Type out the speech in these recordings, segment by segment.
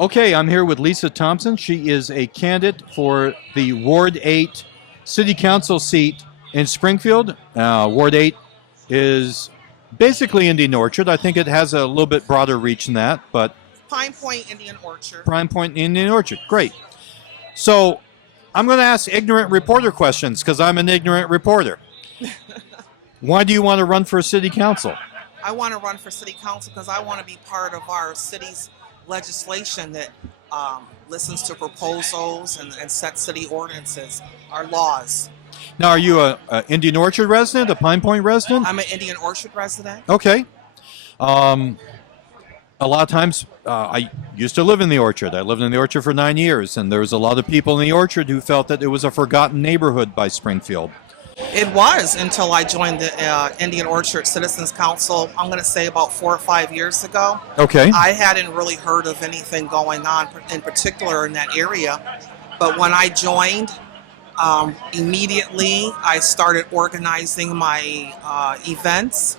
Okay, I'm here with Lisa Thompson. She is a candidate for the Ward 8 City Council seat in Springfield. Ward 8 is basically Indian Orchard. I think it has a little bit broader reach than that, but Pine Point Indian Orchard. Prime Point Indian Orchard. Great. So I'm going to ask ignorant reporter questions because I'm an ignorant reporter. Why do you want to run for city council? I want to run for city council because I want to be part of our city's legislation that listens to proposals and sets city ordinances, our laws. Now, are you a Indian Orchard resident, a Pine Point resident? I'm an Indian Orchard resident. Okay. A lot of times, I used to live in the Orchard. I lived in the Orchard for 9 years, and there was a lot of people in the Orchard who felt that it was a forgotten neighborhood by Springfield. It was until I joined the Indian Orchard Citizens Council, I'm going to say about 4 or 5 years ago. Okay. I hadn't really heard of anything going on in particular in that area. But when I joined, immediately I started organizing my events.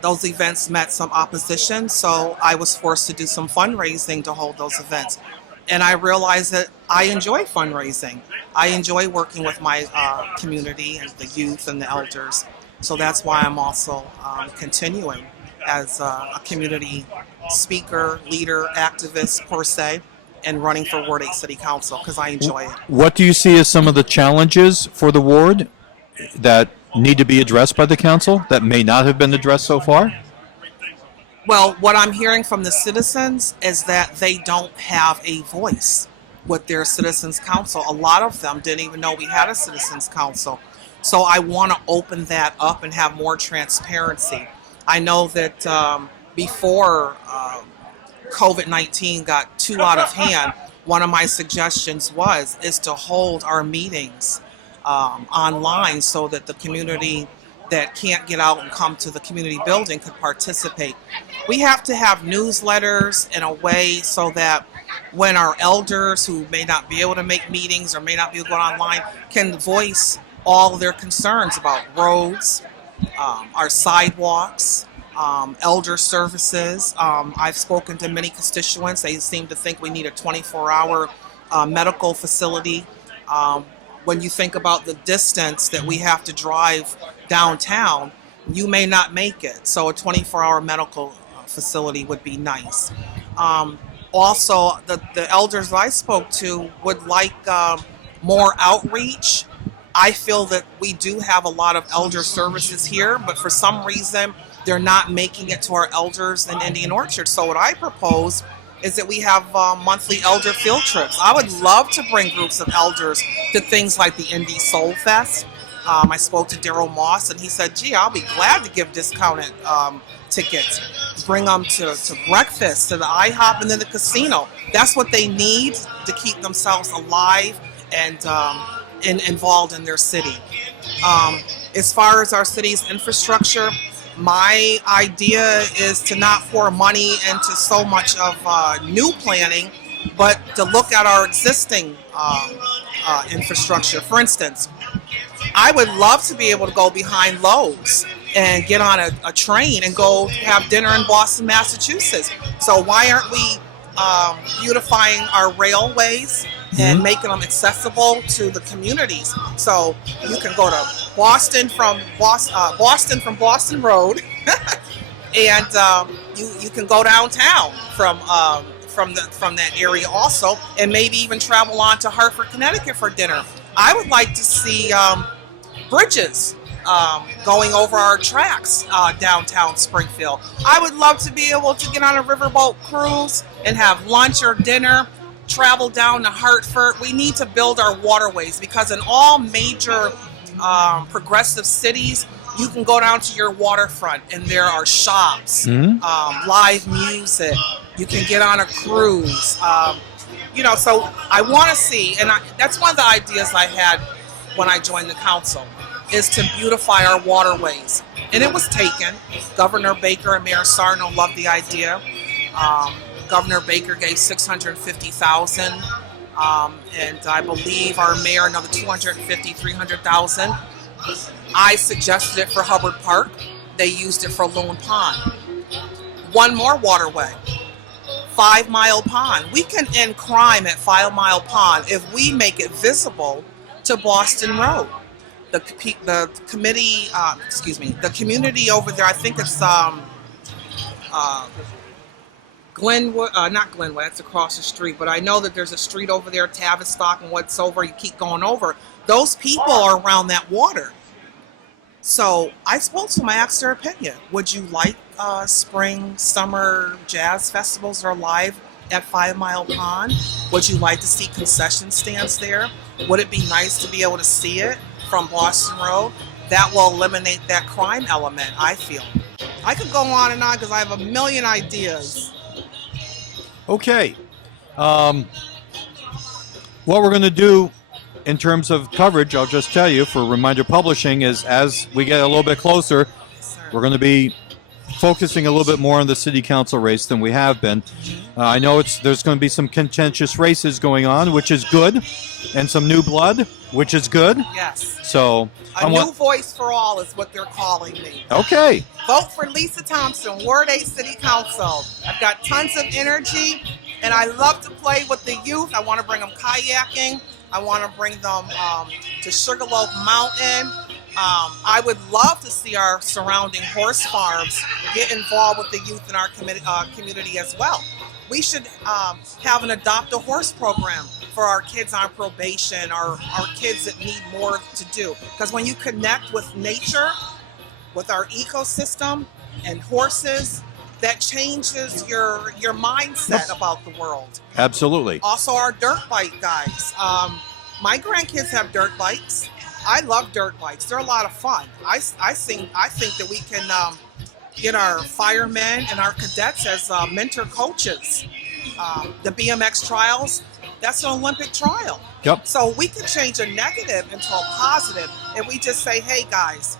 Those events met some opposition, so I was forced to do some fundraising to hold those events. And I realized that I enjoy fundraising. I enjoy working with my community and the youth and the elders. So that's why I'm also continuing as a community speaker, leader, activist per se, and running for Ward 8 City Council because I enjoy it. What do you see as some of the challenges for the ward that need to be addressed by the council that may not have been addressed so far? Well, what I'm hearing from the citizens is that they don't have a voice with their citizens council. A lot of them didn't even know we had a citizens council. So I want to open that up and have more transparency. I know that before COVID-19 got too out of hand, one of my suggestions is to hold our meetings online so that the community that can't get out and come to the community building could participate. We have to have newsletters in a way so that when our elders who may not be able to make meetings or may not be able to go online can voice all their concerns about roads, our sidewalks, elder services. I've spoken to many constituents. They seem to think we need a 24-hour medical facility. When you think about the distance that we have to drive downtown, you may not make it. So a 24-hour medical facility would be nice. Also, the elders that I spoke to would like more outreach. I feel that we do have a lot of elder services here, but for some reason, they're not making it to our elders in Indian Orchard. So what I propose is that we have monthly elder field trips. I would love to bring groups of elders to things like the Indy Soul Fest. I spoke to Daryl Moss, and he said, gee, I'll be glad to give discounted tickets. Bring them to breakfast, to the IHOP, and then the casino. That's what they need to keep themselves alive and involved in their city. As far as our city's infrastructure, my idea is to not pour money into so much of new planning, but to look at our existing infrastructure. For instance, I would love to be able to go behind Lowe's and get on a train and go have dinner in Boston, Massachusetts. So why aren't we beautifying our railways and making them accessible to the communities? So you can go to Boston from Boston Road, and you can go downtown from that area also, and maybe even travel on to Hartford, Connecticut for dinner. I would like to see bridges going over our tracks downtown Springfield. I would love to be able to get on a riverboat cruise and have lunch or dinner, travel down to Hartford. We need to build our waterways because in all major progressive cities, you can go down to your waterfront and there are shops, live music. You can get on a cruise. So I want to see, and that's one of the ideas I had when I joined the council, is to beautify our waterways. And it was taken. Governor Baker and Mayor Sarno loved the idea. Governor Baker gave $650,000, and I believe our mayor another $250,000, $300,000. I suggested it for Hubbard Park. They used it for Loon Pond. One more waterway. 5 Mile Pond. We can end crime at 5 Mile Pond if we make it visible to Boston Road. The committee, the community over there. I think it's Glenwood, not Glenwood. That's across the street. But I know that there's a street over there, Tavistock, and what's over. You keep going over. Those people are around that water. So I spoke to them. I asked their opinion. Would you like spring, summer jazz festivals that are live at 5 Mile Pond? Would you like to see concession stands there? Would it be nice to be able to see it from Boston Road? That will eliminate that crime element, I feel. I could go on and on because I have a million ideas. Okay. What we're going to do in terms of coverage, I'll just tell you for Reminder Publishing, is as we get a little bit closer, we're going to be focusing a little bit more on the city council race than we have been. I know there's going to be some contentious races going on, which is good, and some new blood, which is good. Yes. So a new voice for all is what they're calling me. Okay. Vote for Lisa Thompson, Ward 8 City Council. I've got tons of energy, and I love to play with the youth. I want to bring them kayaking. I want to bring them to Sugarloaf Mountain. I would love to see our surrounding horse farms get involved with the youth in our community as well. We should have an adopt a horse program for our kids on probation, our kids that need more to do. Because when you connect with nature, with our ecosystem and horses, that changes your mindset about the world. Absolutely. Also, our dirt bike guys. My grandkids have dirt bikes. I love dirt bikes. They're a lot of fun. I think that we can get our firemen and our cadets as mentor coaches. The BMX trials, that's an Olympic trial. Yep. So we can change a negative into a positive if we just say, hey guys,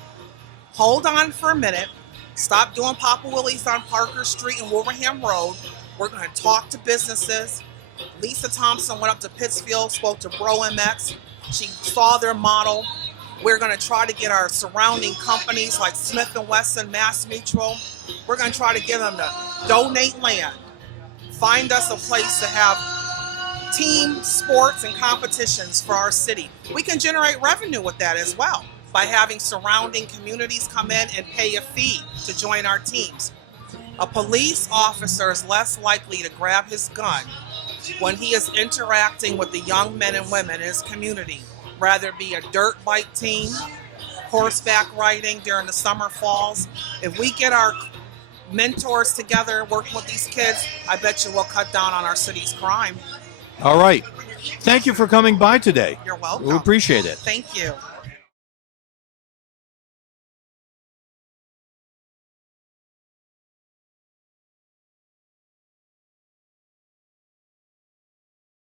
hold on for a minute. Stop doing Papa Willie's on Parker Street and Wolverham Road. We're going to talk to businesses. Lisa Thompson went up to Pittsfield, spoke to Bro MX. She saw their model. We're going to try to get our surrounding companies like Smith & Wesson, Mass Mutual. We're going to try to get them to donate land. Find us a place to have team sports and competitions for our city. We can generate revenue with that as well by having surrounding communities come in and pay a fee to join our teams. A police officer is less likely to grab his gun when he is interacting with the young men and women in his community, rather it be a dirt bike team, horseback riding during the summer falls. If we get our mentors together working with these kids, I bet you we'll cut down on our city's crime. All right. Thank you for coming by today. You're welcome. We appreciate it. Thank you.